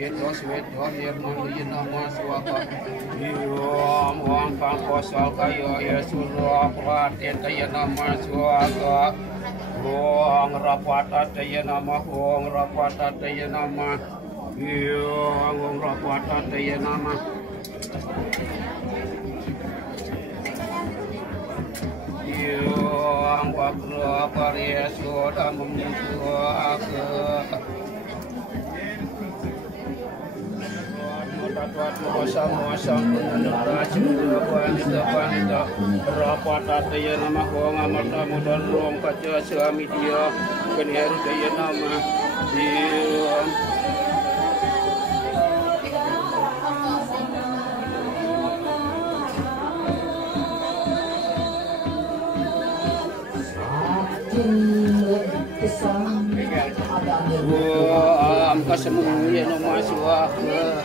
Tito Sweto Hirmani Nama Suaka Yom Wang Kang Kosal Kayo Yesurah Pratin Kaya Nama Suaka Wang Rapata Kaya Nama Wang Rapata Kaya Nama Yom Wang Rapata Kaya Nama Yom Wakra Paryesu Damam Suaka Sama-sama penanda cemura wanita rapat daya nama wong amarta mudan rom kaca suami dia kenir daya nama dia amka semuanya nama suaka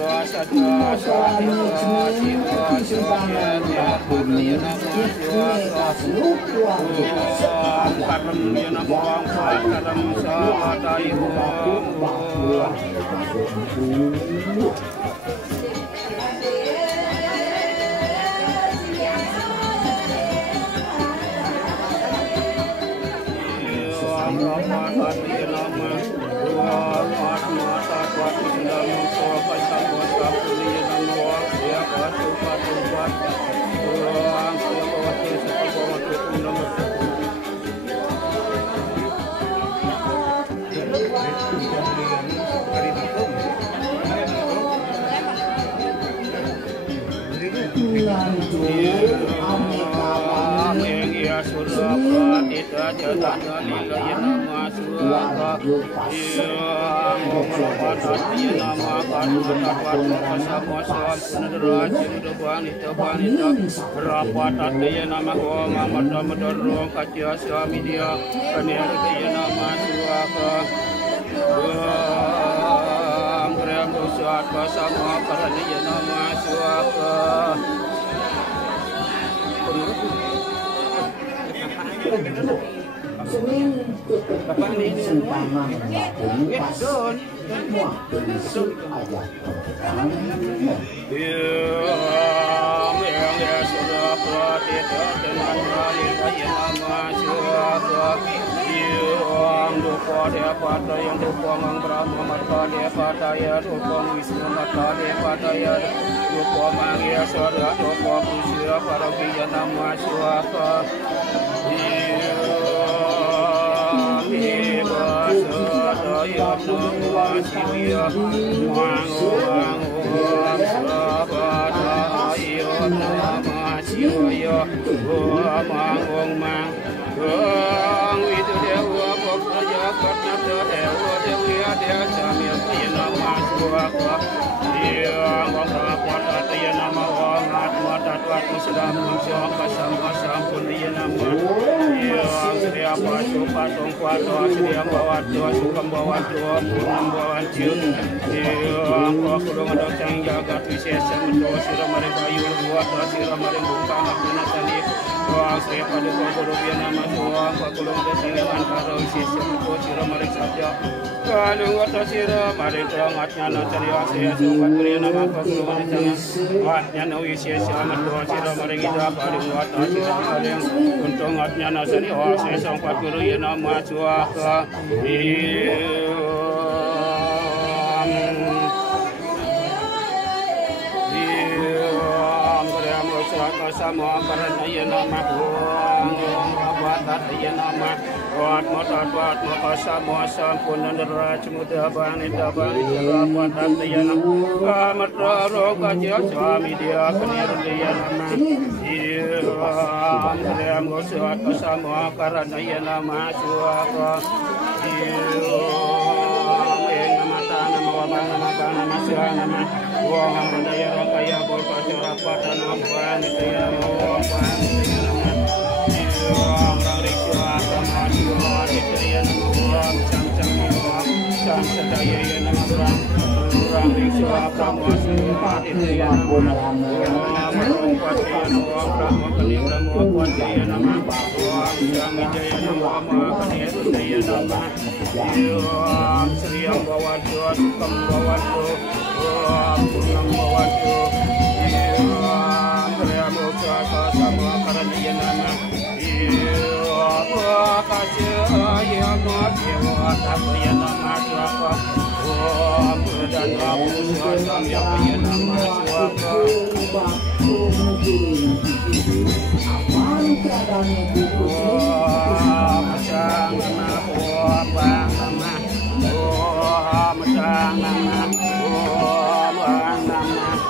Rasa Siwa Siwa Bapak ini simpanan bumi pasir semua berisi ayat yang sudah pratita dengan kaya nama suaka yang dupa dia pada yang dupa mang Brahma mata dia pada ya dupa Wisnu mata dia pada ya dupa mangia suara dupa Pusira para kaya nama suaka Sadaya Nama Siwa Manguang Sadaya Nama Siwa Manguang Manguang Itu Dewa Putra Karnata Dewa Dewi Adya Samya Kaya Nama Suaka Yang Wangkapata Kaya Nama Wangat Mata Tuatmu Sudah Munsyoka Sama-sama pun Kaya Nama Yang Sedia Pasu Patung Kuatu Sedia Bawa Tua Sukam Bawa Tua Punam Bawa Tiu Yang Kurung Adok Cang Jagat Wisesa Mendoa Sira Maring Bayu Buat Sira Maring Bungkang Abdina Tani Wang Sri Paduka Guru Biya Nama Tuang Pakulung Desengan Karo Wisesa Mendoa Sira Maring Sabja Kalung Wata Sira Maring Terang Atnyana Cariwa Sria Sumpat Kriya Nama Pakulung Desengan Atnyana Wisesa Mendoa Sira Maring Ida Paling Wata Sira Maring Untung Atnyana Cariwa Sria Sumpat Kriya Nama Suaka Sama karena ia nama Huang Rabat ia nama Wat Mata Wat Mata Sama Sampun Neraja Muda Banita Rabat ia nama Matra Roga Suami dia Kenir dia nama Andream Gosuat Sama karena ia nama Suaka Nama nama Wong Amandaya Rokaya Bolka Surapatan Wang itu ya Wong itu ya nama Wong Rangrik Suaka Maju itu ya nama Wong Cang-cang Wong sang sedaya nama Rang Riksa Pramosu Aditya nama Marung Patya nama Pramokanி Pramokanti nama Swami Jaya nama Makani Rudaya nama Sriyam Bhavatu Sukam Bhavatu Purnam Bhavatu Griya Moksa Sama Karaniya nama Kasih nama Siwa Daksa nama Surat dan Agung Samya nama Surat Masang nama Bang nama Masang nama Bang nama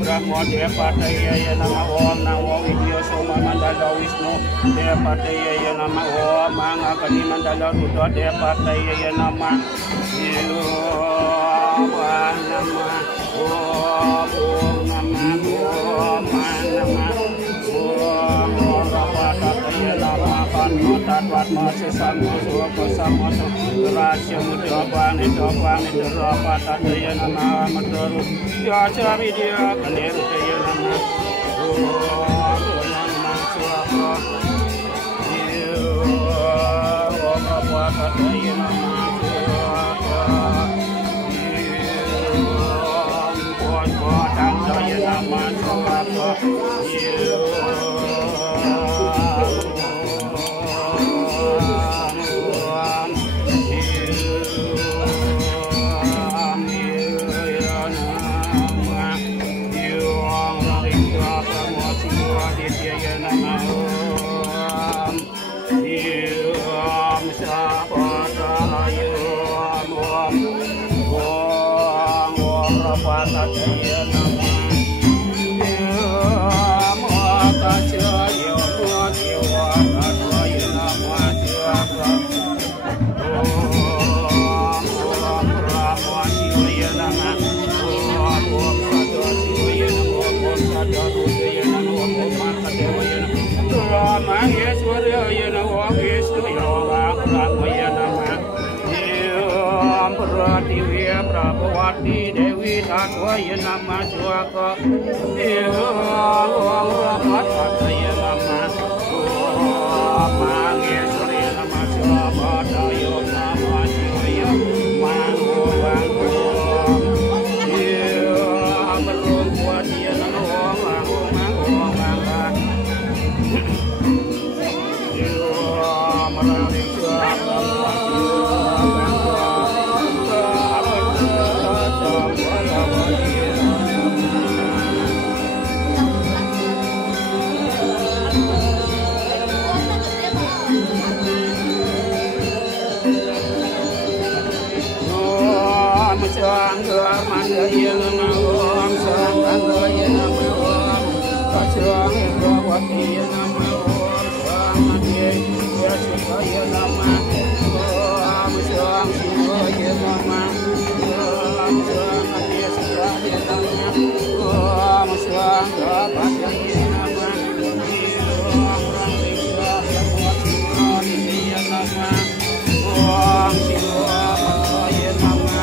Brahma Devataya nama Om Namo Vidya Soma Mandala Wisnu Devataya nama Om Mangakani Mandala Rudra Devataya nama Siwa nama Om nama Om nama Om Ravataya nama Kanu Tatvatma Sesama Suaka Sama Rasya Mudabani Dabani Ravataya nama Madaru Ya Jami dia Kaniru Daya nama Nama Suaka Om Ravataya nama Suaka Om Kodang Daya nama Suaka Dewi Tatwaya nama Suaka Om Ravataya nama Mangeshwari nama Suabadaya nama Siwa Manuaba Agung Putra nama Mandaya nama Om Sangandaya nama Om Kacang Indrawati nama Om Samadhi Yasukaya nama Om Sang Siwaya nama Om Samadhi Sukaya nama Om Sang Gapataya nama Om Rangisa Yamwati nama Om Siwa Pataya nama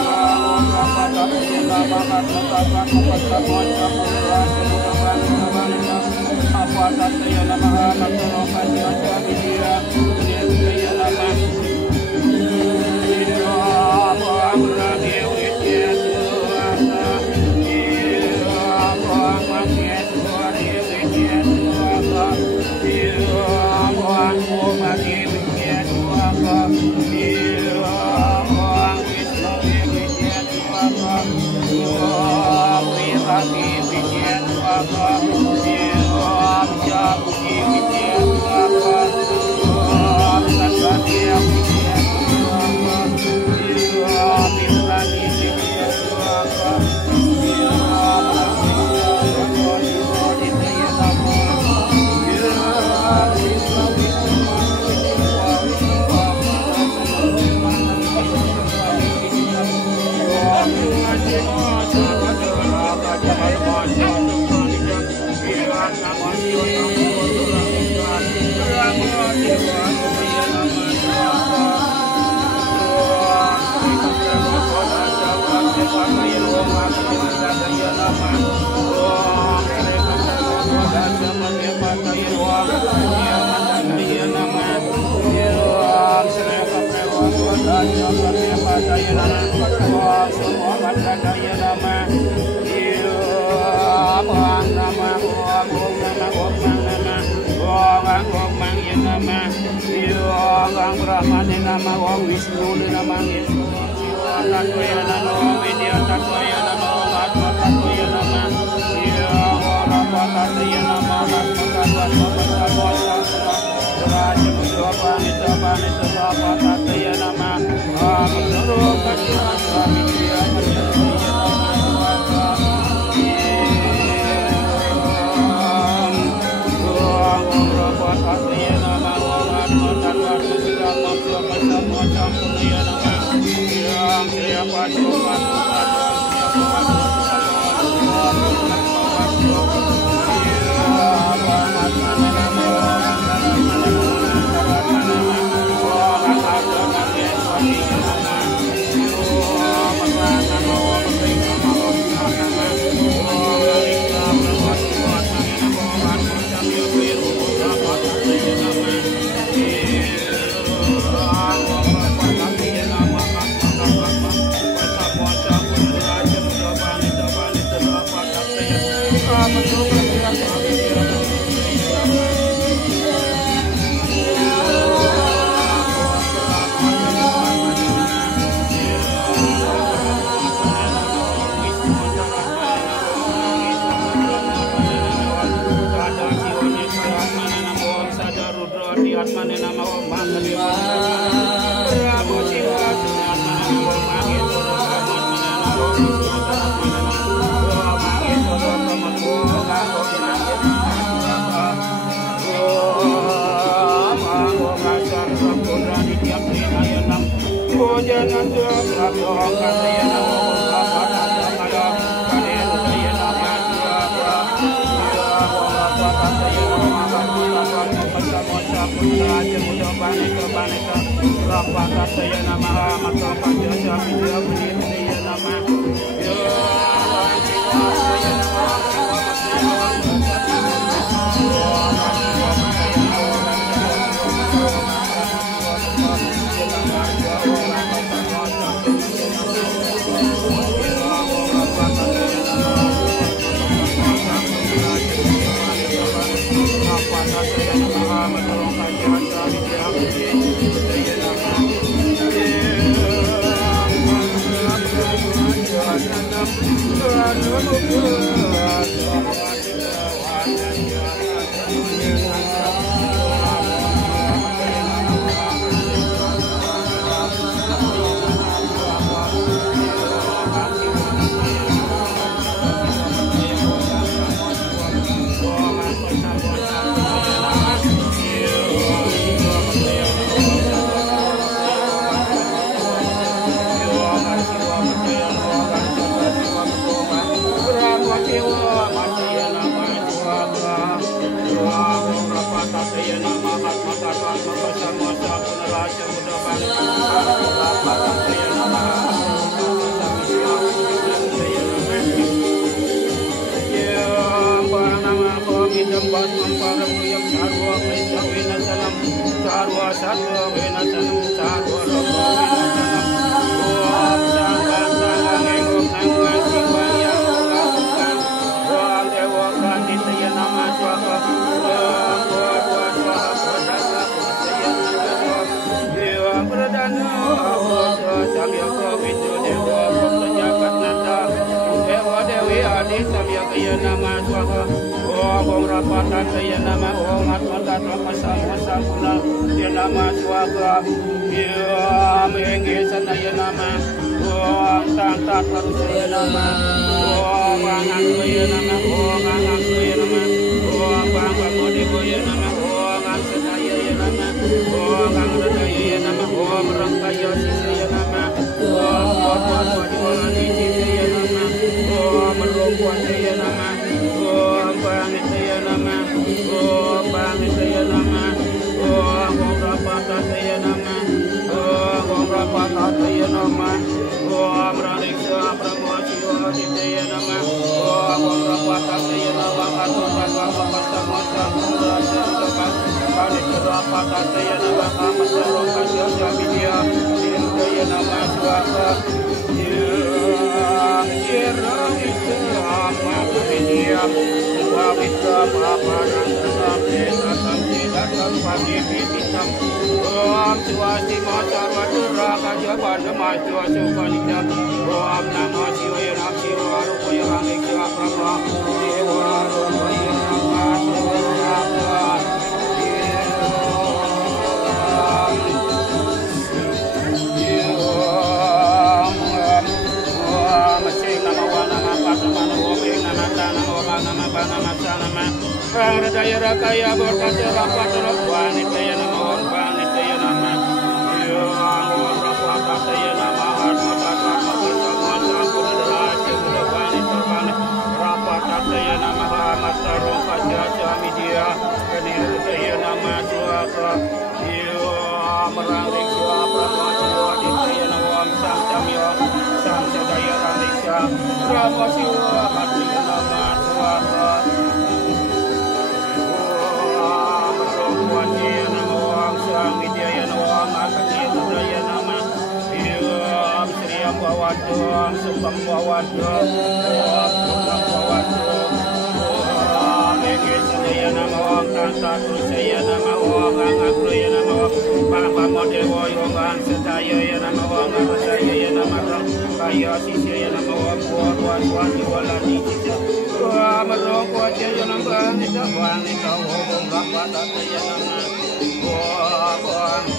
Nama yang basam parang yang sarwa wena wena salam sarwa satwa wena salam sarwa loka wena salam om sanggang sanggang engok nangwang siwa yang lakukan om dewa pandita yang nama swaka om dua swaha pradana pusaya nagara dewa pradana awasa samya kawitu dewa Puseringjagat nata dewa dewi adi samya kaya nama swaka om rapatan kaya nama om atmatata pasang-pasanguna ya nama swaka om enggesan ya nama om tangtat harus ya nama om angan kaya nama om angan kaya nama om bangga mode kaya nama om angset ya nama om angret ya nama om rangkaya sisa ya nama om buat diwalani sisa ya nama om merompuan ya nama om bangit ya nama om bangit ya nama om rapatan ya nama om rapatan ya nama om raniksa pramosiwa ya nama om rapatan ya nama aturan pasang-pasang balik rapatan ya nama amasarong kasya sabidia ya nama swaka irang islam makriniam wawita paparan sampai datang datang pagi pitam om swasti macarwa duraka jaban maju sukanita om namo siwaya nam siwa rupaya angik prabha dewa rupaya nama suraka Daya rakaya berkata rapat wanita ya nama om wanita ya nama yo om rapat ya nama harma harma sama sama raja muda wanita wanita rapat ya nama amat tarung kasih suami dia kenir ya nama suaka yo merangrik suara pramosiwa ya nama om sang samyo sang sadaya raniksa pramosiwa hati ya nama suaka Bawadom, Supam Bawadom, Putra Bawadom, Megesaya nama Om Tanta Tusaya nama Om Angakroya nama Om Papa Modewo Yogan Setaya ya nama Om Angakroya ya nama Om Kaya Sisya ya nama Om Buat Wati Walani Sisya Om Merongkuat ya nama Wanita Wanita Om Rapata ya nama Om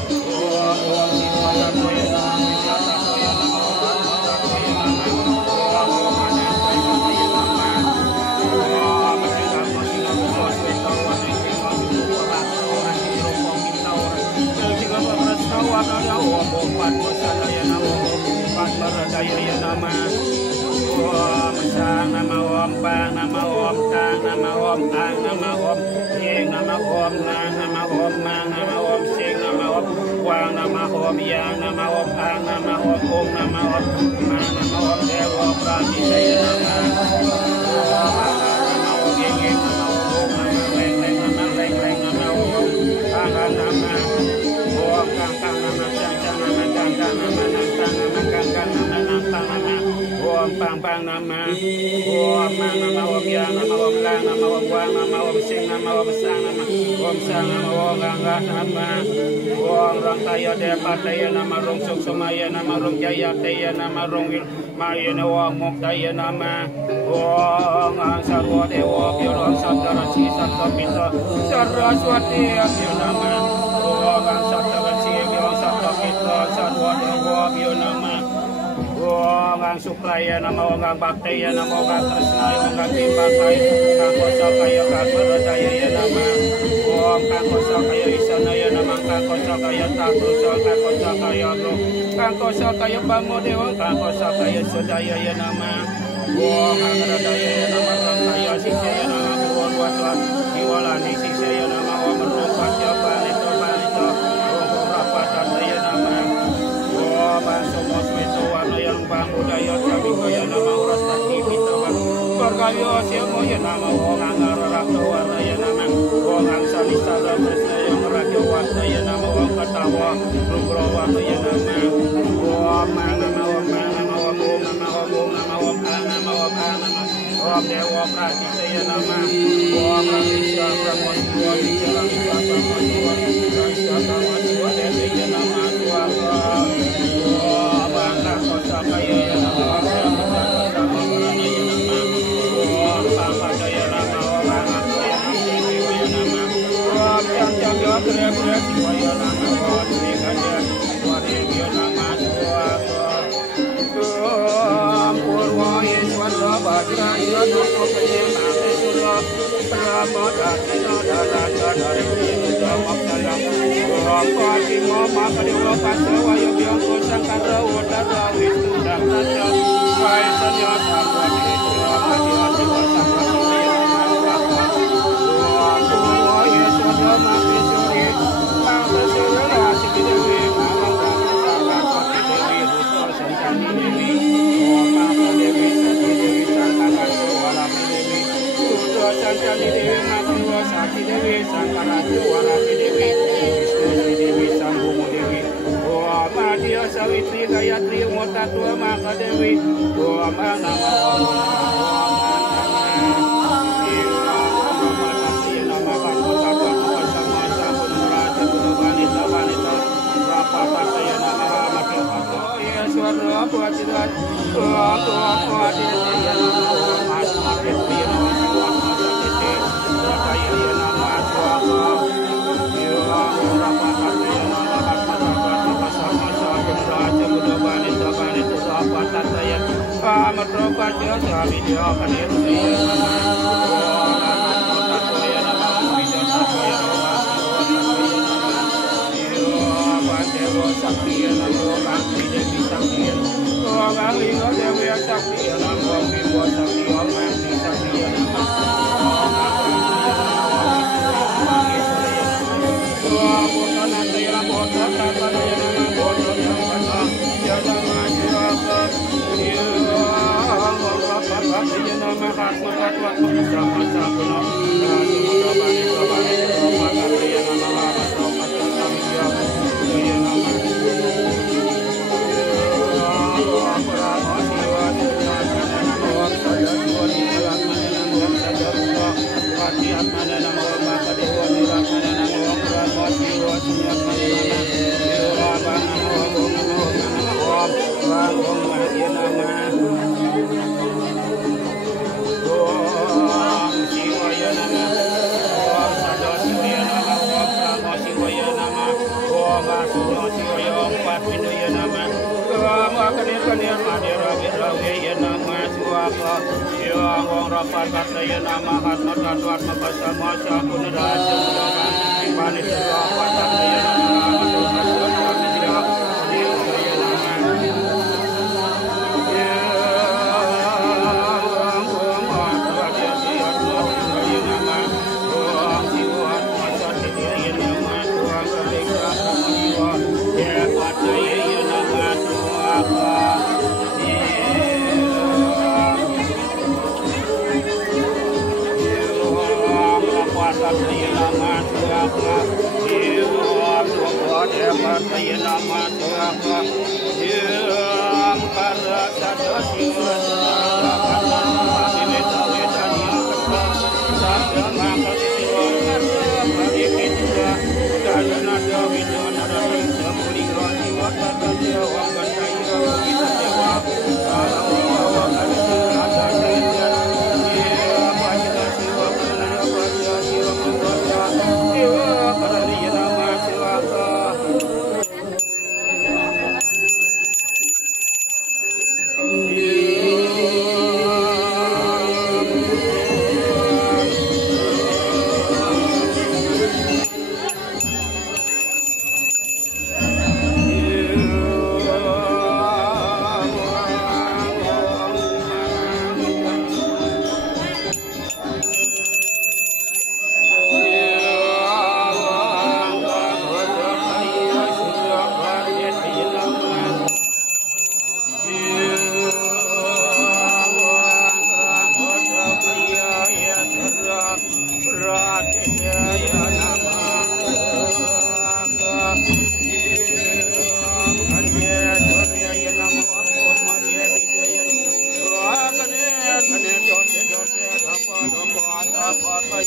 Siwa ya nama Pang nama Om nama Om yang nama Om lang nama Om wang nama Om sing nama Om sang nama Om gangga nama Om rang taya depa taya nama rong suk sumaya nama rong jaya taya nama rong maya nama mok taya nama Om ang sarwa dewa biar sabda rasi sabda pita saraswati biar nama Om ang sabda rasi biar sabda pita sarwa dewa biar nama Om ang sukraya nama Om ang bakteya nama Om ang tresnaya Om ang timbangkay kang kosa kaya kang beradaya ya nama Om kang kosa kaya isanaya nama kang kosa kaya takrusa kang kosa kaya bro kang kosa kaya bamodewa kang kosa kaya sedaya ya nama Om ang beradaya ya nama kang kaya sisya ya nama Om watwan diwalani sisya ya nama Om merumpat ya balito balito Om rapatan ya nama Om ang sumos yang bang budaya kami kaya nama uras tadi kita bang yo siamo ya nama wong angara warna ya nama wong angsani sada tresna yang raja warna ya nama wong katawa rubro warna ya nama wong nama wong nama wong nama wong nama wong nama wong nama wong dewa pratika ya nama wong pratika pramotiwa bicara pramotiwa pramotiwa dewa ya nama warga wong bangka kota kaya ya nama Sawitri Gayatri Mota Tua Maka Dewi Tua Mana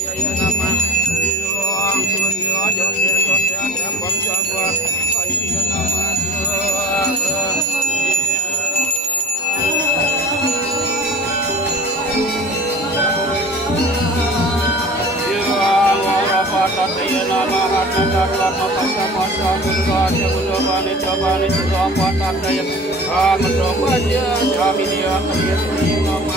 kaya nama Siwang Surya Jodhe Jodhe Dapam Sabar kaya nama Siwang Warapata kaya nama Hatna Dharma Pasya Pasya Mudra Mudabani Jabani Surapata kaya Ramadopaya Jaminia kaya nama